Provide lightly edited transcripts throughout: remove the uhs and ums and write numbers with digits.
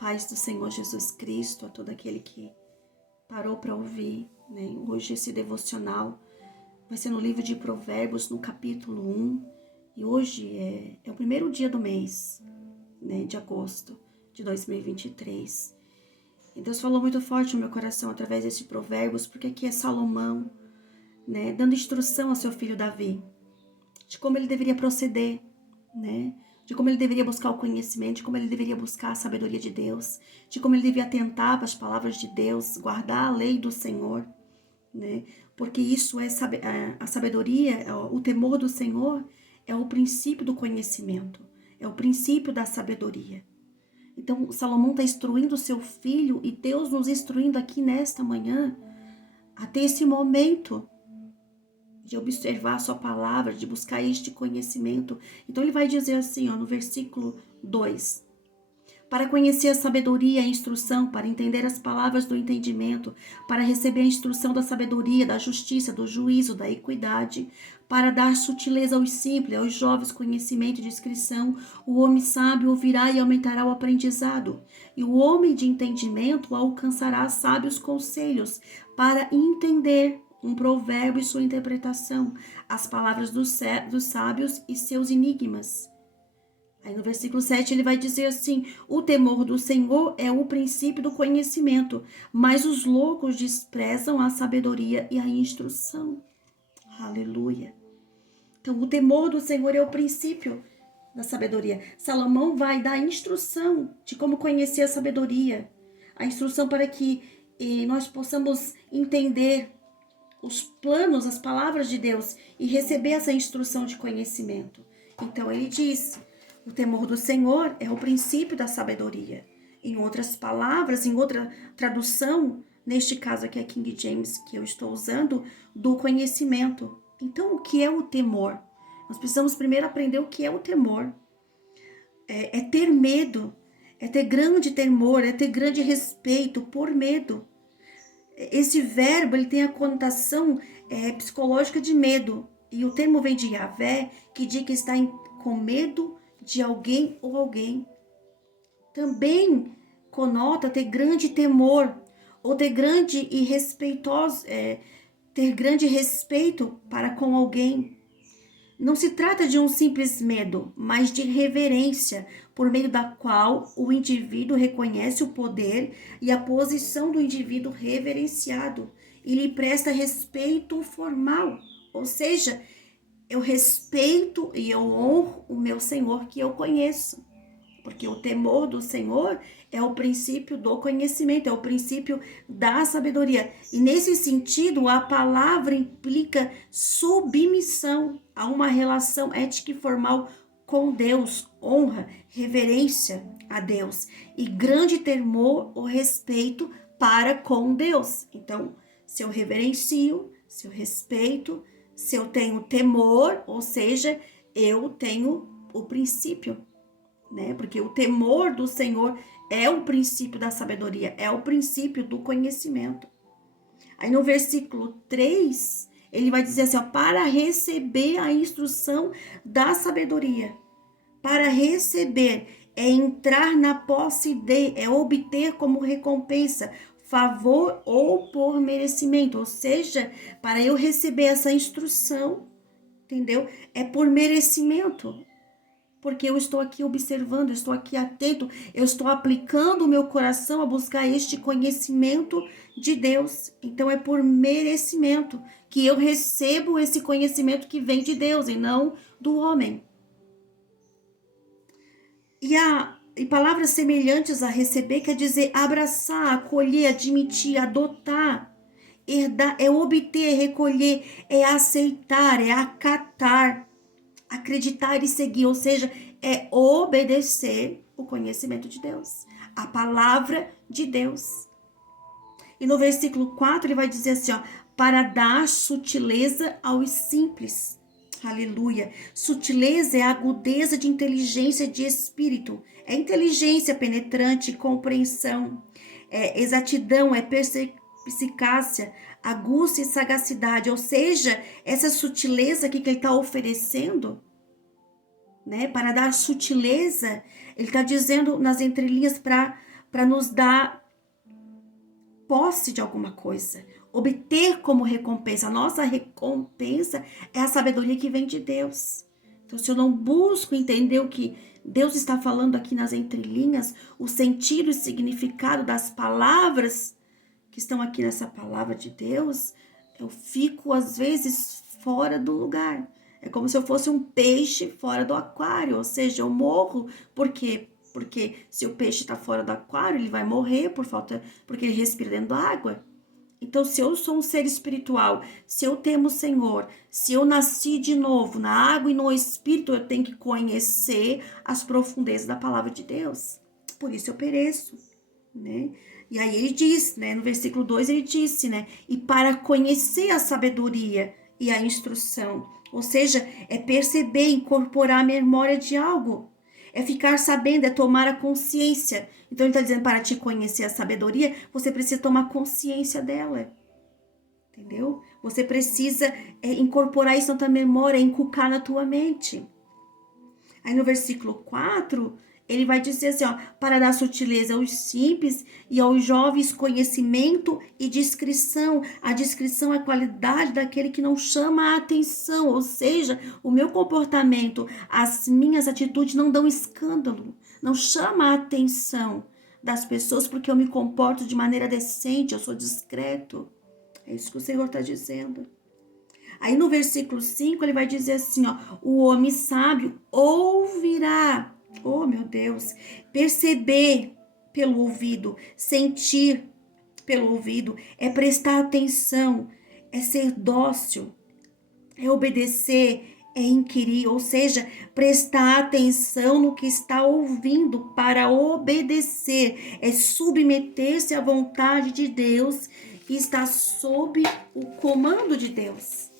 paz do Senhor Jesus Cristo, a todo aquele que parou para ouvir, né? Hoje esse devocional vai ser no livro de Provérbios, no capítulo 1, e hoje é o primeiro dia do mês, né, de agosto de 2023. E Deus falou muito forte no meu coração através desse Provérbios, porque aqui é Salomão, né, dando instrução ao seu filho Davi, de como ele deveria proceder, né, de como ele deveria buscar o conhecimento, de como ele deveria buscar a sabedoria de Deus, de como ele devia atentar para as palavras de Deus, guardar a lei do Senhor, né? Porque isso é a sabedoria, o temor do Senhor é o princípio do conhecimento, é o princípio da sabedoria. Então, Salomão está instruindo o seu filho e Deus nos instruindo aqui nesta manhã a ter esse momento de observar a sua palavra, de buscar este conhecimento. Então ele vai dizer assim, no versículo 2: para conhecer a sabedoria e a instrução, para entender as palavras do entendimento, para receber a instrução da sabedoria, da justiça, do juízo, da equidade, para dar sutileza aos simples, aos jovens conhecimento e discrição, o homem sábio ouvirá e aumentará o aprendizado, e o homem de entendimento alcançará sábios conselhos, para entender um provérbio e sua interpretação, as palavras dos sábios e seus enigmas. Aí no versículo 7 ele vai dizer assim: o temor do Senhor é o princípio do conhecimento, mas os loucos desprezam a sabedoria e a instrução. Aleluia. Então o temor do Senhor é o princípio da sabedoria. Salomão vai dar instrução de como conhecer a sabedoria, a instrução para que nós possamos entender os planos, as palavras de Deus e receber essa instrução de conhecimento. Então ele diz: o temor do Senhor é o princípio da sabedoria. Em outras palavras, em outra tradução, neste caso aqui é King James que eu estou usando, do conhecimento. Então, o que é o temor? Nós precisamos primeiro aprender o que é o temor. É ter medo, é ter grande temor, é ter grande respeito por medo. Esse verbo ele tem a conotação psicológica de medo. E o termo vem de Yahvé, que diz que está com medo de alguém ou alguém. Também conota ter grande temor, ou ter grande e respeitoso, ter grande respeito para com alguém. Não se trata de um simples medo, mas de reverência, por meio da qual o indivíduo reconhece o poder e a posição do indivíduo reverenciado e lhe presta respeito formal, ou seja, eu respeito e eu honro o meu Senhor que eu conheço. Porque o temor do Senhor é o princípio do conhecimento, é o princípio da sabedoria. E nesse sentido, a palavra implica submissão a uma relação ética e formal com Deus, honra, reverência a Deus e grande temor ou respeito para com Deus. Então, se eu reverencio, se eu respeito, se eu tenho temor, ou seja, eu tenho o princípio, né? Porque o temor do Senhor é o princípio da sabedoria, é o princípio do conhecimento. Aí no versículo 3, ele vai dizer assim, para receber a instrução da sabedoria. Para receber é entrar na posse de, é obter como recompensa, favor ou por merecimento. Ou seja, para eu receber essa instrução, entendeu? É por merecimento. Porque eu estou aqui observando, eu estou aqui atento, eu estou aplicando o meu coração a buscar este conhecimento de Deus. Então é por merecimento que eu recebo esse conhecimento que vem de Deus e não do homem. E palavras semelhantes a receber quer dizer abraçar, acolher, admitir, adotar, herdar, é obter, recolher, é aceitar, é acatar, acreditar e seguir, ou seja, é obedecer o conhecimento de Deus, a palavra de Deus. E no versículo 4 ele vai dizer assim, para dar sutileza aos simples. Aleluia. Sutileza é agudeza de inteligência de espírito. É inteligência penetrante, compreensão. É exatidão, é perspicácia, agúcia e sagacidade. Ou seja, essa sutileza aqui que ele está oferecendo, né, para dar sutileza, ele está dizendo nas entrelinhas para para nos dar posse de alguma coisa, obter como recompensa. A nossa recompensa é a sabedoria que vem de Deus. Então, se eu não busco entender o que Deus está falando aqui nas entrelinhas, o sentido e significado das palavras que estão aqui nessa palavra de Deus, eu fico, às vezes, fora do lugar. É como se eu fosse um peixe fora do aquário, ou seja, eu morro. Por quê? Porque se o peixe está fora do aquário, ele vai morrer porque ele respira dentro da água. Então, se eu sou um ser espiritual, se eu temo o Senhor, se eu nasci de novo na água e no Espírito, eu tenho que conhecer as profundezas da palavra de Deus. Por isso eu pereço, né? E aí ele diz, né, no versículo 2 ele disse, né, e para conhecer a sabedoria e a instrução, ou seja, é perceber, incorporar a memória de algo, é ficar sabendo, é tomar a consciência. Então ele está dizendo, para te conhecer a sabedoria, você precisa tomar consciência dela, entendeu? Você precisa incorporar isso na tua memória, inculcar na tua mente. Aí no versículo 4, ele vai dizer assim, ó, para dar sutileza aos simples e aos jovens conhecimento e discrição. A discrição é a qualidade daquele que não chama a atenção, ou seja, o meu comportamento, as minhas atitudes não dão escândalo, não chama a atenção das pessoas porque eu me comporto de maneira decente, eu sou discreto. É isso que o Senhor está dizendo. Aí no versículo 5 ele vai dizer assim, ó, o homem sábio ouvirá, oh meu Deus, perceber pelo ouvido, sentir pelo ouvido, é prestar atenção, é ser dócil, é obedecer, é inquirir, ou seja, prestar atenção no que está ouvindo para obedecer, é submeter-se à vontade de Deus e estar sob o comando de Deus.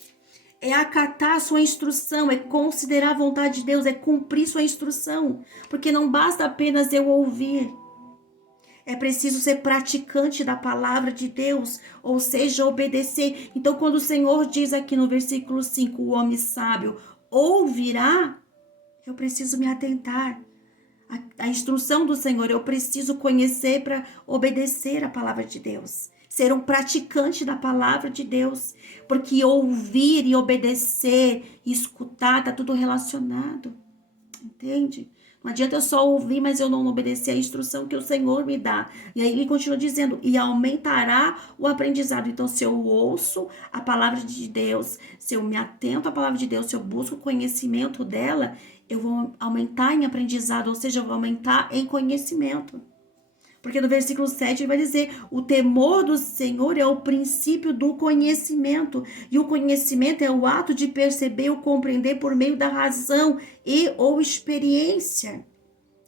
É acatar a sua instrução, é considerar a vontade de Deus, é cumprir sua instrução. Porque não basta apenas eu ouvir. É preciso ser praticante da palavra de Deus, ou seja, obedecer. Então, quando o Senhor diz aqui no versículo 5, o homem sábio ouvirá, eu preciso me atentar. A instrução do Senhor, eu preciso conhecer para obedecer a palavra de Deus. Ser um praticante da palavra de Deus. Porque ouvir e obedecer e escutar, está tudo relacionado. Entende? Não adianta eu só ouvir, mas eu não obedecer a instrução que o Senhor me dá. E aí ele continua dizendo, e aumentará o aprendizado. Então, se eu ouço a palavra de Deus, se eu me atento à palavra de Deus, se eu busco o conhecimento dela, eu vou aumentar em aprendizado, ou seja, eu vou aumentar em conhecimento. Porque no versículo 7 ele vai dizer, o temor do Senhor é o princípio do conhecimento. E o conhecimento é o ato de perceber ou compreender por meio da razão e ou experiência.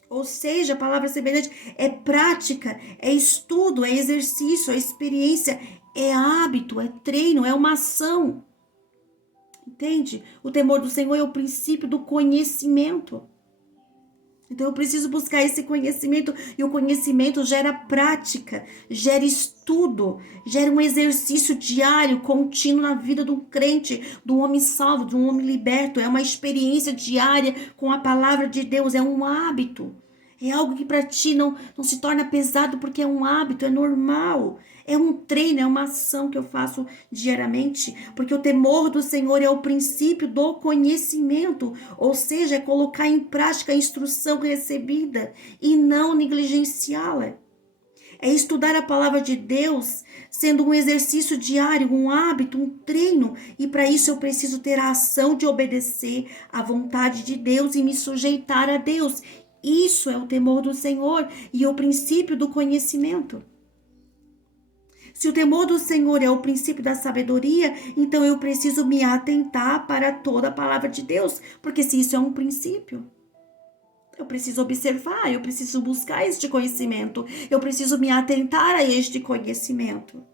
Ou seja, a palavra semelhante é prática, é estudo, é exercício, é experiência, é hábito, é treino, é uma ação. Entende? O temor do Senhor é o princípio do conhecimento. Então eu preciso buscar esse conhecimento e o conhecimento gera prática, gera estudo, gera um exercício diário, contínuo na vida de um crente, de um homem salvo, de um homem liberto. É uma experiência diária com a palavra de Deus, é um hábito. É algo que para ti não se torna pesado porque é um hábito, é normal. É um treino, é uma ação que eu faço diariamente, porque o temor do Senhor é o princípio do conhecimento, ou seja, é colocar em prática a instrução recebida e não negligenciá-la. É estudar a palavra de Deus, sendo um exercício diário, um hábito, um treino, e para isso eu preciso ter a ação de obedecer à vontade de Deus e me sujeitar a Deus. Isso é o temor do Senhor e o princípio do conhecimento. Se o temor do Senhor é o princípio da sabedoria, então eu preciso me atentar para toda a palavra de Deus, porque se isso é um princípio, eu preciso observar, eu preciso buscar este conhecimento, eu preciso me atentar a este conhecimento.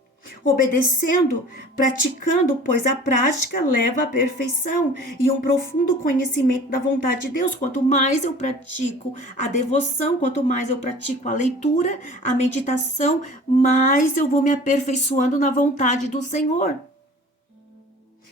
Obedecendo, praticando, pois a prática leva à perfeição e um profundo conhecimento da vontade de Deus. Quanto mais eu pratico a devoção, quanto mais eu pratico a leitura, a meditação, mais eu vou me aperfeiçoando na vontade do Senhor.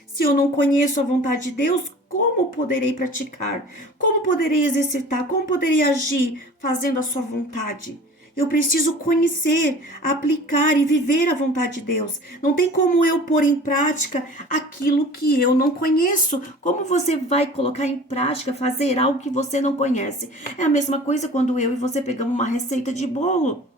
Se eu não conheço a vontade de Deus, como poderei praticar? Como poderei exercitar? Como poderei agir fazendo a sua vontade? Eu preciso conhecer, aplicar e viver a vontade de Deus. Não tem como eu pôr em prática aquilo que eu não conheço. Como você vai colocar em prática, fazer algo que você não conhece? É a mesma coisa quando eu e você pegamos uma receita de bolo.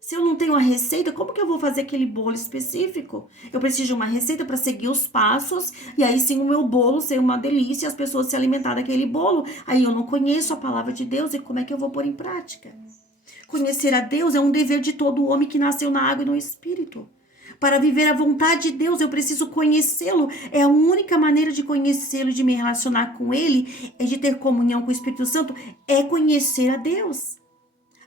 Se eu não tenho a receita, como que eu vou fazer aquele bolo específico? Eu preciso de uma receita para seguir os passos e aí sim o meu bolo ser uma delícia e as pessoas se alimentar daquele bolo. Aí eu não conheço a palavra de Deus e como é que eu vou pôr em prática? Conhecer a Deus é um dever de todo homem que nasceu na água e no Espírito. Para viver a vontade de Deus, eu preciso conhecê-lo. É a única maneira de conhecê-lo e de me relacionar com ele, é de ter comunhão com o Espírito Santo, é conhecer a Deus.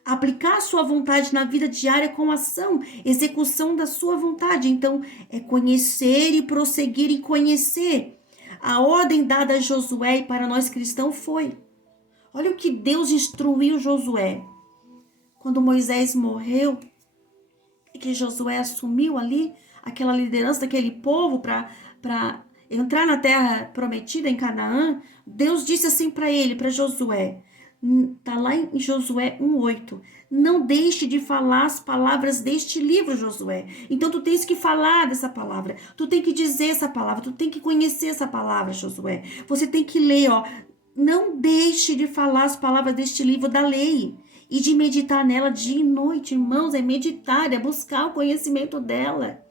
Aplicar a sua vontade na vida diária com ação, execução da sua vontade. Então, é conhecer e prosseguir em conhecer. A ordem dada a Josué e para nós cristãos foi: olha o que Deus instruiu Josué. Quando Moisés morreu, e que Josué assumiu ali aquela liderança daquele povo para entrar na terra prometida em Canaã, Deus disse assim para ele, para Josué, tá lá em Josué 1:8, não deixe de falar as palavras deste livro, Josué. Então tu tens que falar dessa palavra, tu tem que dizer essa palavra, tu tem que conhecer essa palavra, Josué. Você tem que ler, ó, não deixe de falar as palavras deste livro da lei e de meditar nela dia e noite, irmãos. É meditar, é buscar o conhecimento dela,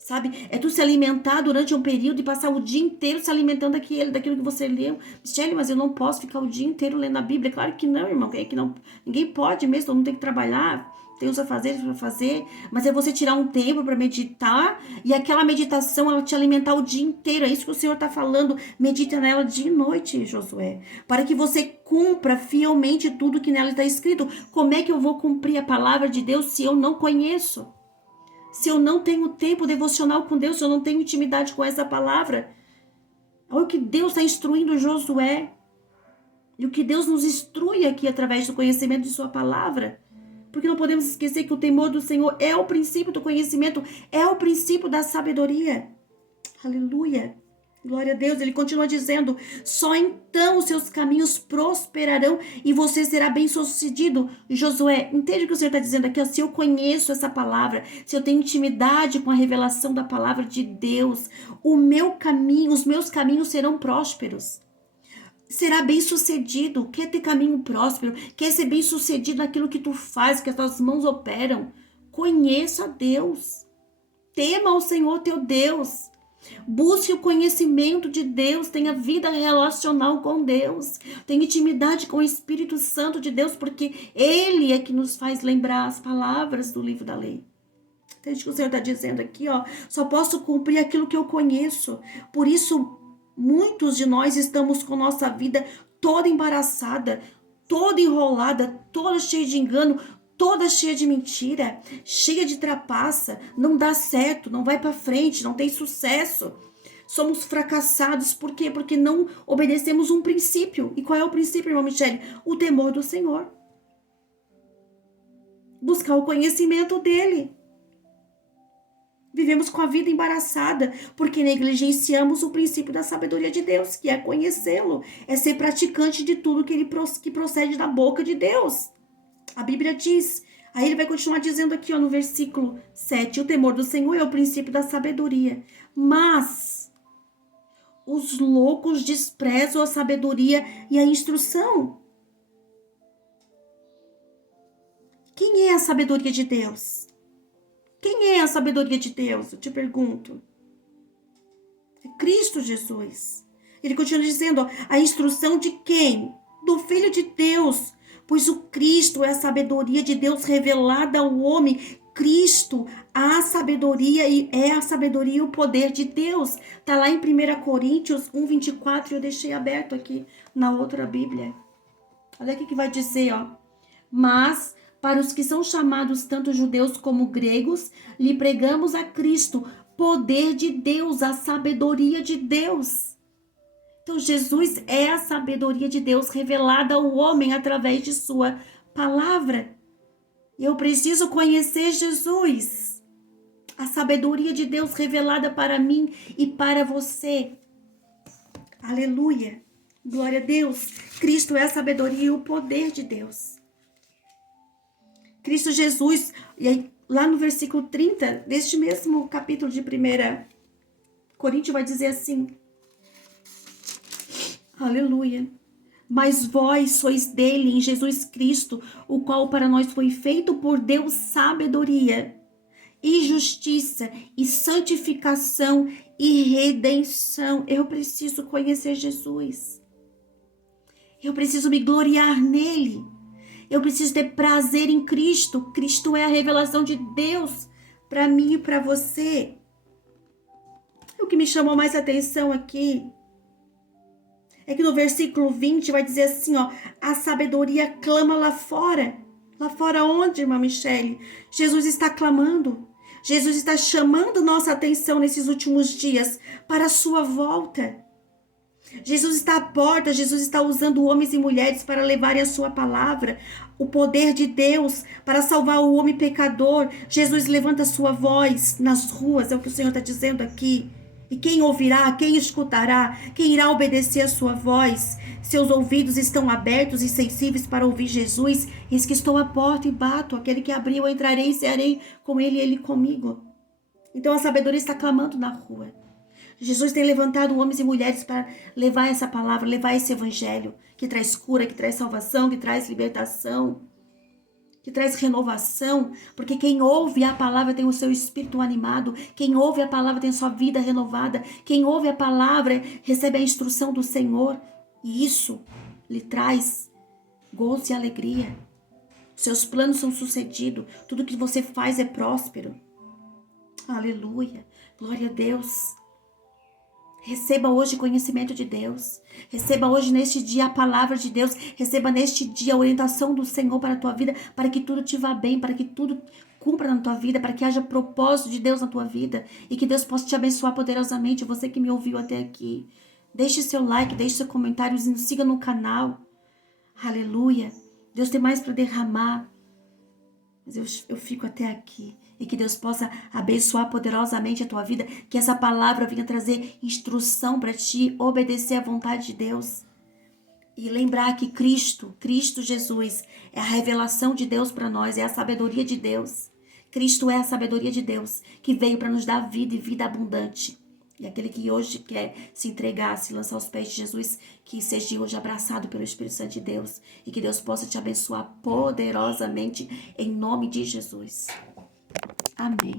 sabe? É tu se alimentar durante um período e passar o dia inteiro se alimentando daquilo que você leu. Michele, mas eu não posso ficar o dia inteiro lendo a Bíblia. Claro que não, irmão. Que não, ninguém pode mesmo, todo mundo tem que trabalhar, tem os afazeres para fazer, mas é você tirar um tempo para meditar e aquela meditação ela te alimentar o dia inteiro. É isso que o Senhor está falando. Medita nela dia e noite, Josué, para que você cumpra fielmente tudo que nela está escrito. Como é que eu vou cumprir a palavra de Deus se eu não conheço? Se eu não tenho tempo devocional com Deus, se eu não tenho intimidade com essa palavra? Olha o que Deus está instruindo Josué. E o que Deus nos instrui aqui através do conhecimento de sua palavra. Porque não podemos esquecer que o temor do Senhor é o princípio do conhecimento, é o princípio da sabedoria. Aleluia. Glória a Deus. Ele continua dizendo: só então os seus caminhos prosperarão e você será bem-sucedido. Josué, entende o que o Senhor está dizendo aqui? Se eu conheço essa palavra, se eu tenho intimidade com a revelação da palavra de Deus, o meu caminho, os meus caminhos serão prósperos. Será bem-sucedido, quer ter caminho próspero, quer ser bem-sucedido naquilo que tu faz, que as tuas mãos operam. Conheça a Deus. Tema o Senhor teu Deus. Busque o conhecimento de Deus, tenha vida relacional com Deus, tenha intimidade com o Espírito Santo de Deus, porque Ele é que nos faz lembrar as palavras do livro da lei. Entende o que o Senhor está dizendo aqui, ó? Só posso cumprir aquilo que eu conheço. Por isso, muitos de nós estamos com nossa vida toda embaraçada, toda enrolada, toda cheia de engano, toda cheia de mentira, cheia de trapaça, não dá certo, não vai para frente, não tem sucesso. Somos fracassados, por quê? Porque não obedecemos um princípio. E qual é o princípio, irmã Michele? O temor do Senhor. Buscar o conhecimento dele. Vivemos com a vida embaraçada, porque negligenciamos o princípio da sabedoria de Deus, que é conhecê-lo, é ser praticante de tudo que procede da boca de Deus. A Bíblia diz, aí ele vai continuar dizendo aqui, ó, no versículo 7, o temor do Senhor é o princípio da sabedoria, mas os loucos desprezam a sabedoria e a instrução. Quem é a sabedoria de Deus? Quem é a sabedoria de Deus? Eu te pergunto. É Cristo Jesus. Ele continua dizendo, ó, a instrução de quem? Do Filho de Deus. Pois o Cristo é a sabedoria de Deus revelada ao homem. Cristo, a sabedoria e é a sabedoria e o poder de Deus. Está lá em 1 Coríntios 1:24, eu deixei aberto aqui na outra Bíblia. Olha o que vai dizer, ó. Mas para os que são chamados tanto judeus como gregos, lhe pregamos a Cristo, poder de Deus, a sabedoria de Deus. Então, Jesus é a sabedoria de Deus revelada ao homem através de sua palavra. Eu preciso conhecer Jesus, a sabedoria de Deus revelada para mim e para você. Aleluia. Glória a Deus. Cristo é a sabedoria e o poder de Deus. Cristo Jesus. E aí, lá no versículo 30, deste mesmo capítulo de 1 Coríntios, vai dizer assim, aleluia. Mas vós sois dele em Jesus Cristo, o qual para nós foi feito por Deus sabedoria, e justiça, e santificação, e redenção. Eu preciso conhecer Jesus. Eu preciso me gloriar nele. Eu preciso ter prazer em Cristo. Cristo é a revelação de Deus para mim e para você. O que me chamou mais atenção aqui é que no versículo 20 vai dizer assim, ó, a sabedoria clama lá fora. Lá fora onde, irmã Michele? Jesus está clamando. Jesus está chamando nossa atenção nesses últimos dias para a sua volta. Jesus está à porta, Jesus está usando homens e mulheres para levarem a sua palavra, o poder de Deus para salvar o homem pecador. Jesus levanta a sua voz nas ruas, é o que o Senhor está dizendo aqui. E quem ouvirá, quem escutará, quem irá obedecer a sua voz? Seus ouvidos estão abertos e sensíveis para ouvir Jesus. Eis que estou à porta e bato, aquele que abriu, eu entrarei e cearei com ele e ele comigo. Então a sabedoria está clamando na rua. Jesus tem levantado homens e mulheres para levar essa palavra, levar esse evangelho que traz cura, que traz salvação, que traz libertação, que traz renovação, porque quem ouve a palavra tem o seu espírito animado, quem ouve a palavra tem sua vida renovada, quem ouve a palavra recebe a instrução do Senhor, e isso lhe traz gozo e alegria. Seus planos são sucedidos, tudo que você faz é próspero. Aleluia, glória a Deus. Receba hoje conhecimento de Deus. Receba hoje neste dia a palavra de Deus. Receba neste dia a orientação do Senhor para a tua vida, para que tudo te vá bem, para que tudo cumpra na tua vida, para que haja propósito de Deus na tua vida e que Deus possa te abençoar poderosamente. Você que me ouviu até aqui, deixe seu like, deixe seu comentário, nos siga no canal. Aleluia. Deus tem mais para derramar. Mas eu fico até aqui. E que Deus possa abençoar poderosamente a tua vida. Que essa palavra venha trazer instrução para ti, obedecer à vontade de Deus. E lembrar que Cristo Jesus, é a revelação de Deus para nós, é a sabedoria de Deus. Cristo é a sabedoria de Deus, que veio para nos dar vida e vida abundante. E aquele que hoje quer se entregar, se lançar aos pés de Jesus, que seja hoje abraçado pelo Espírito Santo de Deus. E que Deus possa te abençoar poderosamente em nome de Jesus. Amém.